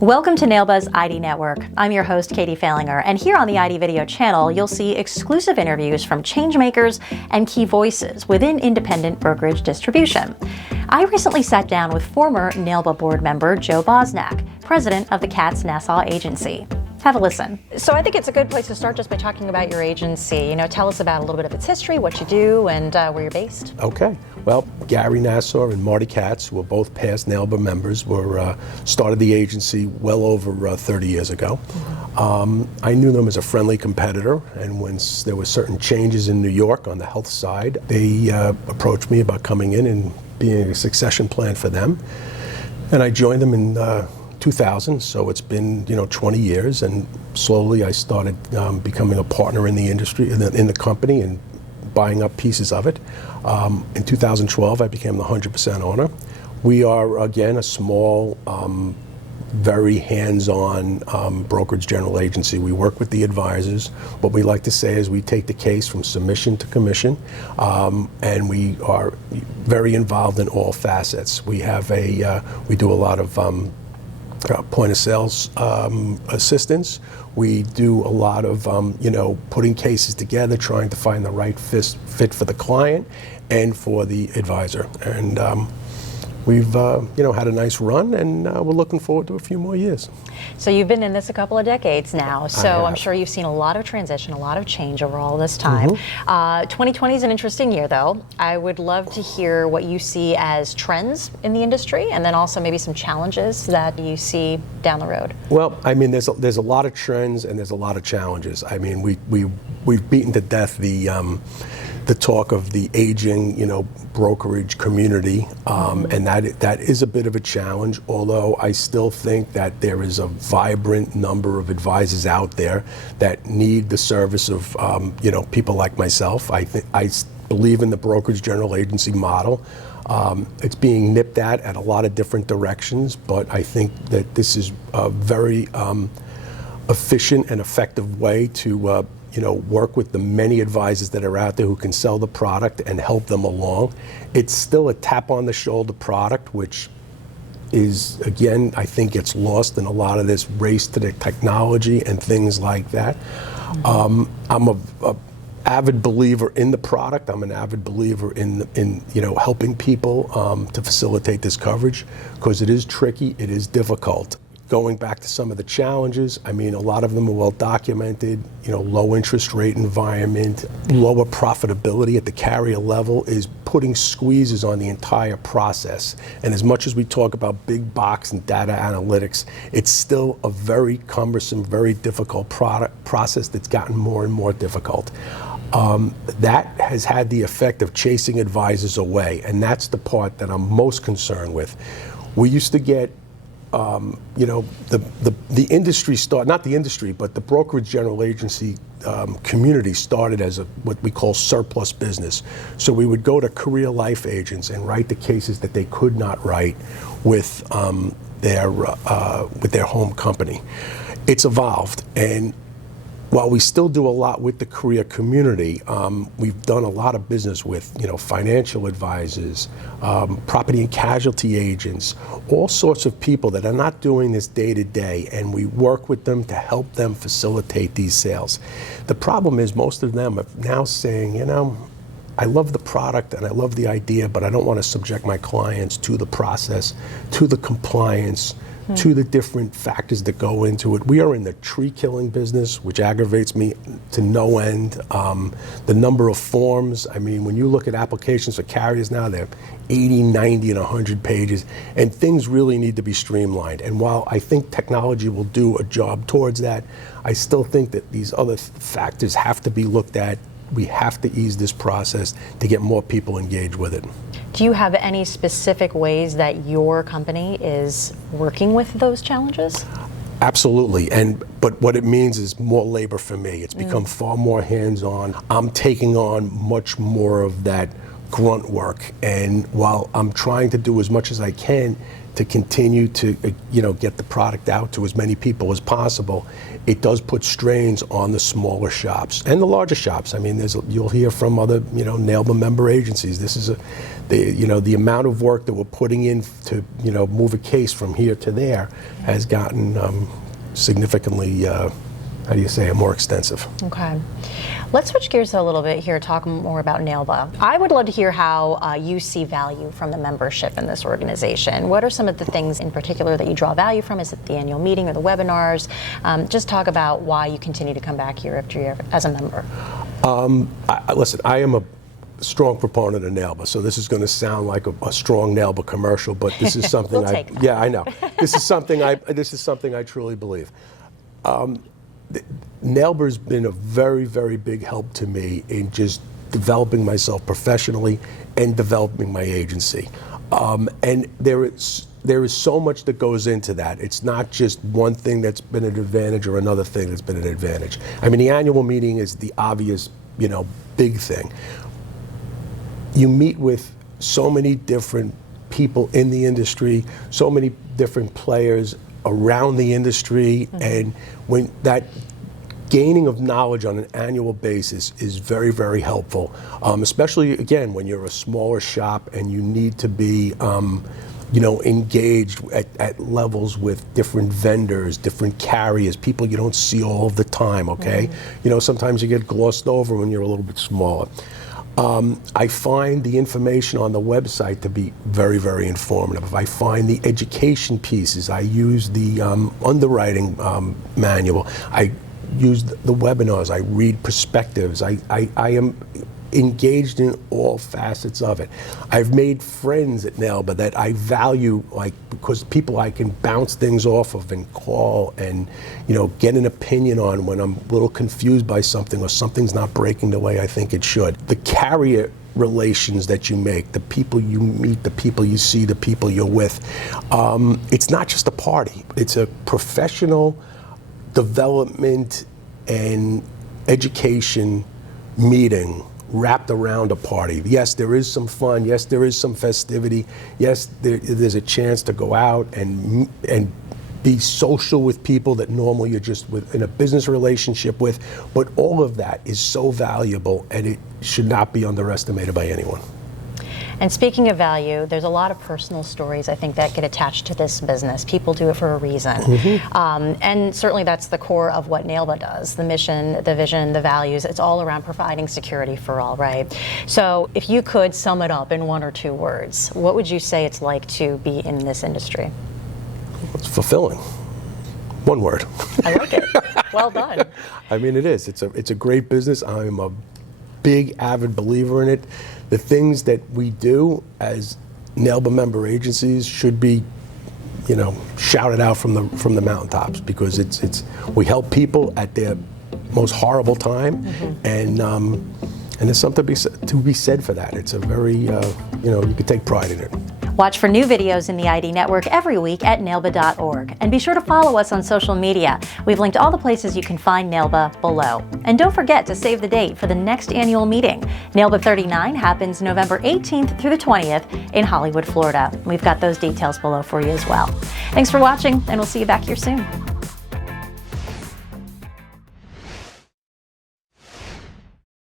Welcome to NAILBA's ID Network. I'm your host, Katie Falinger, and here on the ID Video channel, you'll see exclusive interviews from changemakers and key voices within independent brokerage distribution. I recently sat down with former NAILBA board member Joe Bosnack, president of the Katz Nassau Agency. Have a listen. So I think it's a good place to start just by talking about your agency. Tell us about a little bit of its history, what you do, and where you're based. Okay. Well, Gary Nassau and Marty Katz, who were both past NAILBA members, started the agency well over 30 years ago. I knew them as a friendly competitor, and when there were certain changes in New York on the health side, they approached me about coming in and being a succession plan for them. And I joined them in 2000, so it's been 20 years, and slowly I started becoming a partner in the industry, in the company, and buying up pieces of it. In 2012, I became the 100% owner. We are, again, a small, very hands-on brokerage general agency. We work with the advisors. What we like to say is we take the case from submission to commission, and we are very involved in all facets. We do a lot of point of sales assistance. We do a lot of putting cases together, trying to find the right fit for the client and for the advisor. And we've had a nice run, and we're looking forward to a few more years. So you've been in this a couple of decades now, so I'm sure you've seen a lot of transition, a lot of change over all this time. 2020 is an interesting year, though. I would love to hear what you see as trends in the industry, and then also maybe some challenges that you see down the road. Well, I mean, there's a lot of trends and there's a lot of challenges. I mean, we've beaten to death the talk of the aging, brokerage community, and that is a bit of a challenge, although I still think that there is a vibrant number of advisors out there that need the service of, people like myself. I believe in the brokerage general agency model. It's being nipped at a lot of different directions, but I think that this is a very efficient and effective way to work with the many advisors that are out there who can sell the product and help them along. It's still a tap on the shoulder product, which is, again, I think gets lost in a lot of this race to the technology and things like that. I'm a avid believer in the product. I'm an avid believer in helping people to facilitate this coverage, because it is tricky, it is difficult. Going back to some of the challenges, I mean, a lot of them are well documented. Low interest rate environment, lower profitability at the carrier level is putting squeezes on the entire process. And as much as we talk about big box and data analytics, it's still a very cumbersome, very difficult process that's gotten more and more difficult. That has had the effect of chasing advisors away, and that's the part that I'm most concerned with. We used to get the industry not the industry, but the brokerage general agency community started as what we call surplus business. So we would go to career life agents and write the cases that they could not write with their home company. It's evolved, and while we still do a lot with the career community, we've done a lot of business with financial advisors, property and casualty agents, all sorts of people that are not doing this day to day, and we work with them to help them facilitate these sales. The problem is most of them are now saying, I love the product and I love the idea, but I don't want to subject my clients to the process, to the compliance, to the different factors that go into it. We are in the tree killing business, which aggravates me to no end. The number of forms, I mean, when you look at applications for carriers now, they're 80, 90, and 100 pages, and things really need to be streamlined. And while I think technology will do a job towards that, I still think that these other factors have to be looked at. We have to ease this process to get more people engaged with it. Do you have any specific ways that your company is working with those challenges? Absolutely, but what it means is more labor for me. It's become far more hands-on. I'm taking on much more of that grunt work. And while I'm trying to do as much as I can to continue to get the product out to as many people as possible, it does put strains on the smaller shops and the larger shops. I mean, you'll hear from other NAILBA member agencies. This is the amount of work that we're putting in to move a case from here to there has gotten significantly more extensive. Okay. Let's switch gears a little bit here, talk more about NAILBA. I would love to hear how you see value from the membership in this organization. What are some of the things in particular that you draw value from? Is it the annual meeting or the webinars? Just talk about why you continue to come back year after year as a member. Listen, I am a strong proponent of NAILBA, so this is going to sound like a strong NAILBA commercial, but this is something we'll I know. This is something I truly believe. NAILBA has been a very, very big help to me in just developing myself professionally and developing my agency. And there is so much that goes into that. It's not just one thing that's been an advantage or another thing that's been an advantage. I mean, the annual meeting is the obvious, big thing. You meet with so many different people in the industry, so many different players around the industry, and when that gaining of knowledge on an annual basis is very, very helpful, especially, again, when you're a smaller shop and you need to be engaged at levels with different vendors, different carriers, people you don't see all of the time, okay? Sometimes you get glossed over when you're a little bit smaller. I find the information on the website to be very, very informative. I find the education pieces. I use the underwriting manual. I use the webinars. I read perspectives. I am engaged in all facets of it. I've made friends at NAILBA that I value, because people I can bounce things off of and call and get an opinion on when I'm a little confused by something or something's not breaking the way I think it should. The carrier relations that you make, the people you meet, the people you see, the people you're with, it's not just a party. It's a professional development and education meeting wrapped around a party. Yes, there is some fun. Yes, there is some festivity. Yes, there's a chance to go out and be social with people that normally you're just in a business relationship with. But all of that is so valuable, and it should not be underestimated by anyone. And speaking of value, there's a lot of personal stories, I think, that get attached to this business. People do it for a reason. And certainly that's the core of what NAILBA does. The mission, the vision, the values, it's all around providing security for all, right? So if you could sum it up in one or two words, what would you say it's like to be in this industry? It's fulfilling. One word. I like it. Well done. I mean, it is. It's a great business. I'm a big, avid believer in it. The things that we do as NAILBA member agencies should be, shouted out from the mountaintops, because we help people at their most horrible time, and there's something to be said for that. It's a very, you can take pride in it. Watch for new videos in the ID Network every week at nailba.org. And be sure to follow us on social media. We've linked all the places you can find NAILBA below. And don't forget to save the date for the next annual meeting. NAILBA 39 happens November 18th through the 20th in Hollywood, Florida. We've got those details below for you as well. Thanks for watching, and we'll see you back here soon.